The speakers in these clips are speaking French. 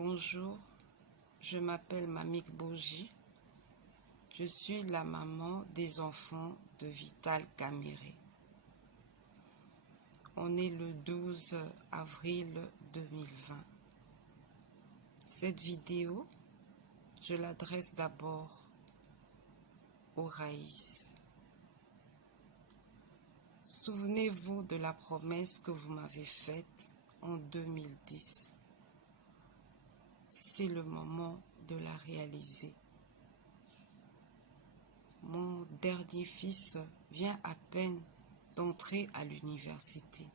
Bonjour, je m'appelle Mamik Boji. Je suis la maman des enfants de Vital Kamere. On est le 12 avril 2020. Cette vidéo, je l'adresse d'abord au Raïs. Souvenez-vous de la promesse que vous m'avez faite en 2010. C'est le moment de la réaliser. Mon dernier fils vient à peine d'entrer à l'université.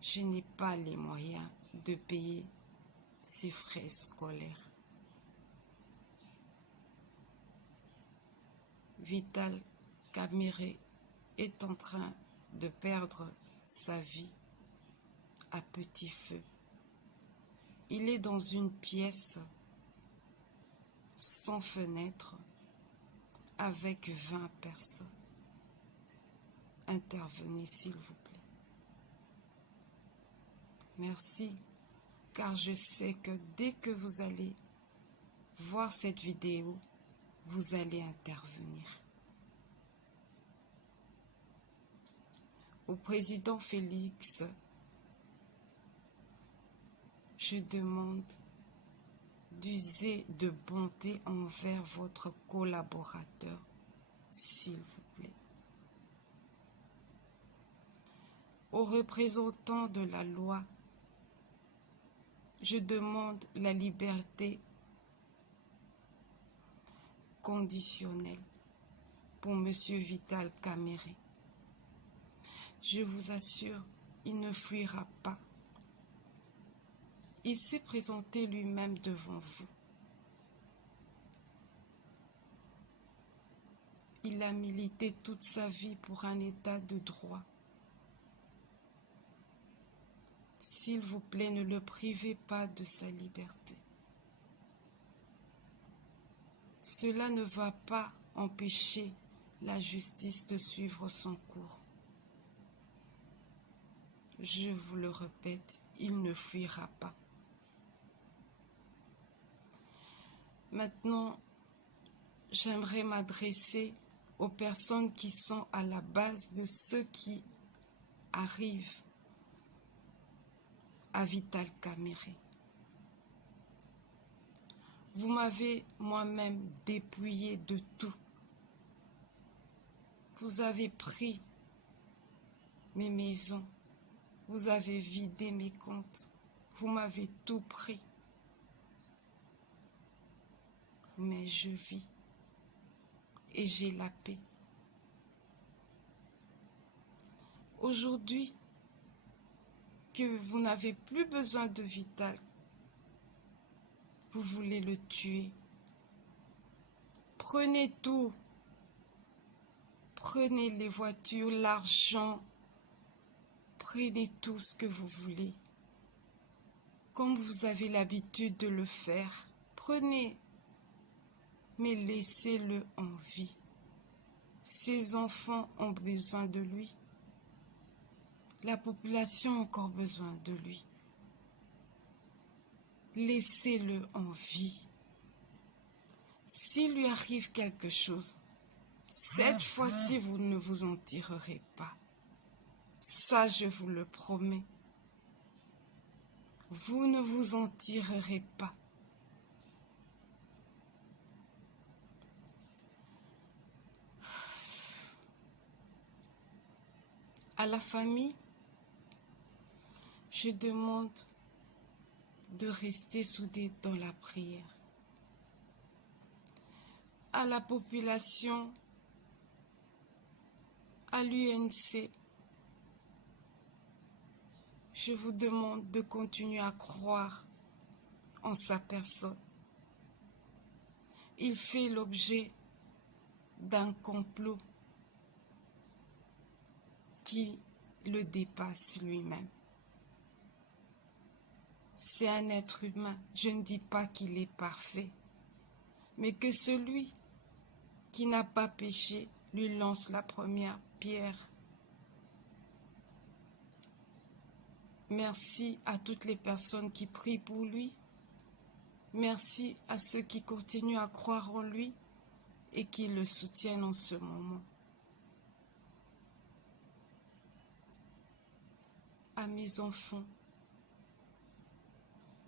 Je n'ai pas les moyens de payer ses frais scolaires. Vital Kamere est en train de perdre sa vie à petit feu. Il est dans une pièce sans fenêtre avec 20 personnes. Intervenez s'il vous plaît. Merci, car je sais que dès que vous allez voir cette vidéo, vous allez intervenir. Au président Félix, je demande d'user de bonté envers votre collaborateur, s'il vous plaît. Aux représentants de la loi, je demande la liberté conditionnelle pour M. Vital Kamere. Je vous assure, il ne fuira pas. Il s'est présenté lui-même devant vous. Il a milité toute sa vie pour un état de droit. S'il vous plaît, ne le privez pas de sa liberté. Cela ne va pas empêcher la justice de suivre son cours. Je vous le répète, il ne fuira pas. Maintenant, j'aimerais m'adresser aux personnes qui sont à la base de ceux qui arrivent à Vital Kamere. Vous m'avez moi-même dépouillé de tout. Vous avez pris mes maisons, vous avez vidé mes comptes, vous m'avez tout pris. Mais je vis et j'ai la paix. Aujourd'hui, que vous n'avez plus besoin de Vital, vous voulez le tuer. Prenez tout. Prenez les voitures, l'argent. Prenez tout ce que vous voulez. Comme vous avez l'habitude de le faire, prenez. Mais laissez-le en vie. Ses enfants ont besoin de lui. La population a encore besoin de lui. Laissez-le en vie. S'il lui arrive quelque chose, cette fois-ci, vous ne vous en tirerez pas. Ça, je vous le promets. Vous ne vous en tirerez pas. À la famille, je demande de rester soudés dans la prière. À la population, à l'UNC, je vous demande de continuer à croire en sa personne. Il fait l'objet d'un complot qui le dépasse lui-même. C'est un être humain. Je ne dis pas qu'il est parfait, mais que celui qui n'a pas péché lui lance la première pierre. Merci à toutes les personnes qui prient pour lui. Merci à ceux qui continuent à croire en lui et qui le soutiennent en ce moment. À mes enfants,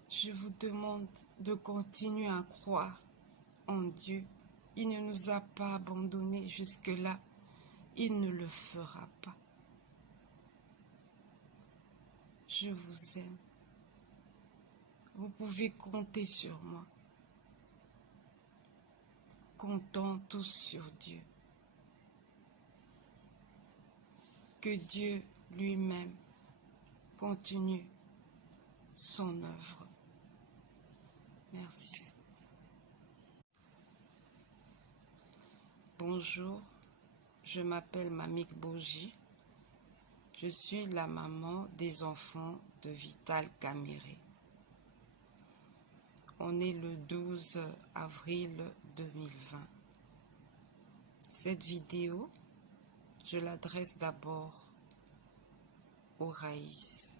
je vous demande de continuer à croire en Dieu. Il ne nous a pas abandonnés jusque-là. Il ne le fera pas. Je vous aime. Vous pouvez compter sur moi. Comptons tous sur Dieu. Que Dieu lui-même continue son œuvre. Merci. Bonjour, je m'appelle Mamik Boji. Je suis la maman des enfants de Vital Kamere. On est le 12 avril 2020. Cette vidéo, je l'adresse d'abord au Raïs.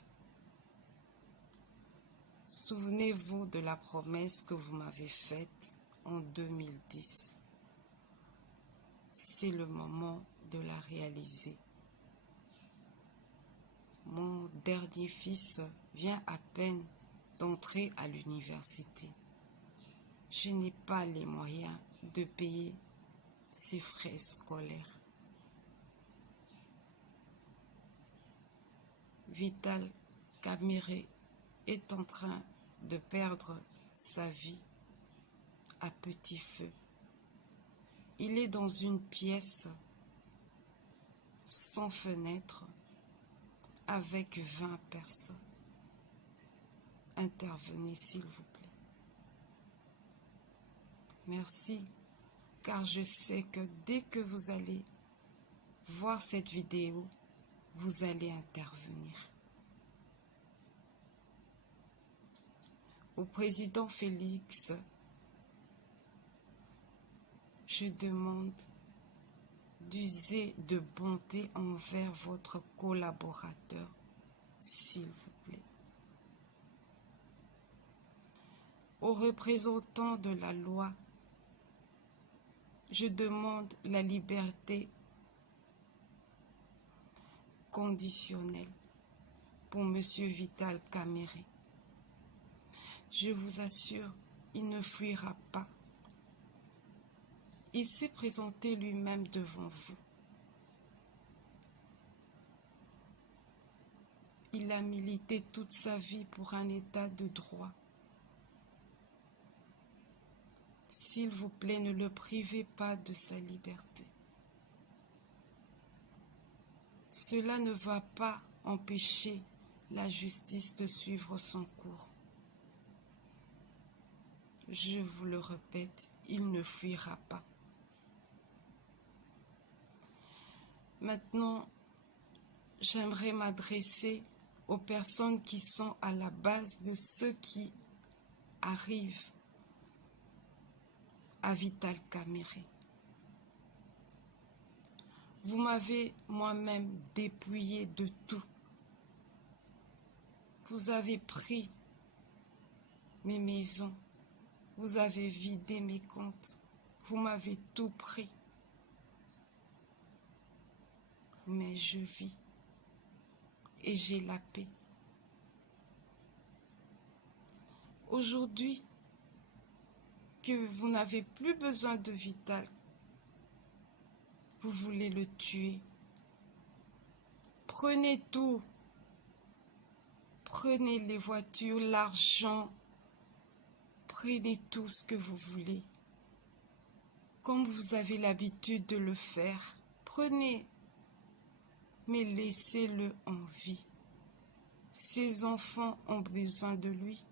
Souvenez-vous de la promesse que vous m'avez faite en 2010. C'est le moment de la réaliser. Mon dernier fils vient à peine d'entrer à l'université. Je n'ai pas les moyens de payer ses frais scolaires. Vital Kamere est en train de perdre sa vie à petit feu. Il est dans une pièce sans fenêtre avec 20 personnes. Intervenez s'il vous plaît. Merci, car je sais que dès que vous allez voir cette vidéo, vous allez intervenir. Au président Félix, je demande d'user de bonté envers votre collaborateur, s'il vous plaît. Aux représentants de la loi, je demande la liberté conditionnelle pour M. Vital Kamere. Je vous assure, il ne fuira pas. Il s'est présenté lui-même devant vous. Il a milité toute sa vie pour un état de droit. S'il vous plaît, ne le privez pas de sa liberté. Cela ne va pas empêcher la justice de suivre son cours. Je vous le répète, il ne fuira pas. Maintenant, j'aimerais m'adresser aux personnes qui sont à la base de ceux qui arrivent à Vital Kamere. Vous m'avez moi-même dépouillé de tout. Vous avez pris mes maisons, vous avez vidé mes comptes, vous m'avez tout pris. Mais je vis et j'ai la paix. Aujourd'hui, que vous n'avez plus besoin de Vital, vous voulez le tuer. Prenez tout. Prenez les voitures, l'argent. Prenez tout ce que vous voulez. Comme vous avez l'habitude de le faire. Prenez. Mais laissez-le en vie. Ses enfants ont besoin de lui.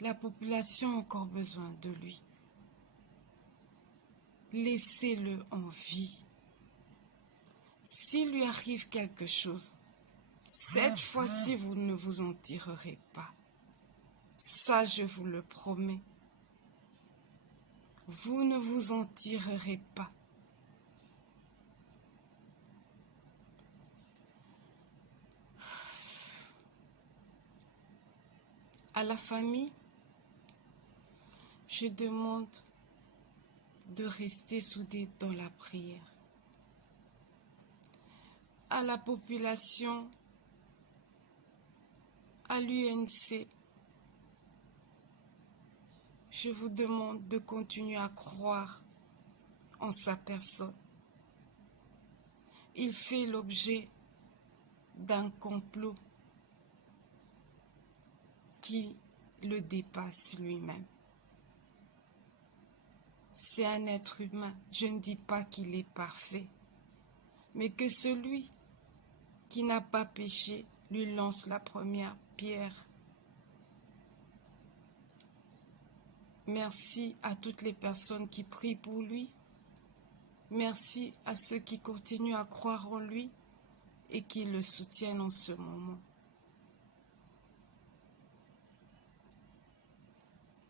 La population a encore besoin de lui. Laissez-le en vie. S'il lui arrive quelque chose, cette fois-ci, vous ne vous en tirerez pas. Ça, je vous le promets. Vous ne vous en tirerez pas. À la famille, je demande de rester soudés dans la prière. À la population, à l'UNC, je vous demande de continuer à croire en sa personne. Il fait l'objet d'un complot qui le dépasse lui-même. C'est un être humain. Je ne dis pas qu'il est parfait, mais que celui qui n'a pas péché lui lance la première pierre. Merci à toutes les personnes qui prient pour lui. Merci à ceux qui continuent à croire en lui et qui le soutiennent en ce moment.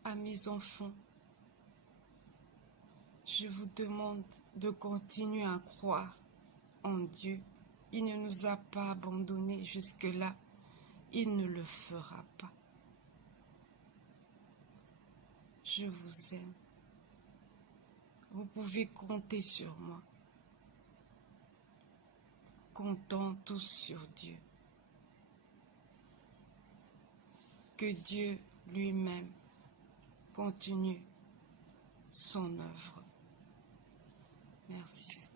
À mes enfants, je vous demande de continuer à croire en Dieu. Il ne nous a pas abandonnés jusque-là. Il ne le fera pas. Je vous aime. Vous pouvez compter sur moi. Comptons tous sur Dieu. Que Dieu lui-même continue son œuvre. Merci.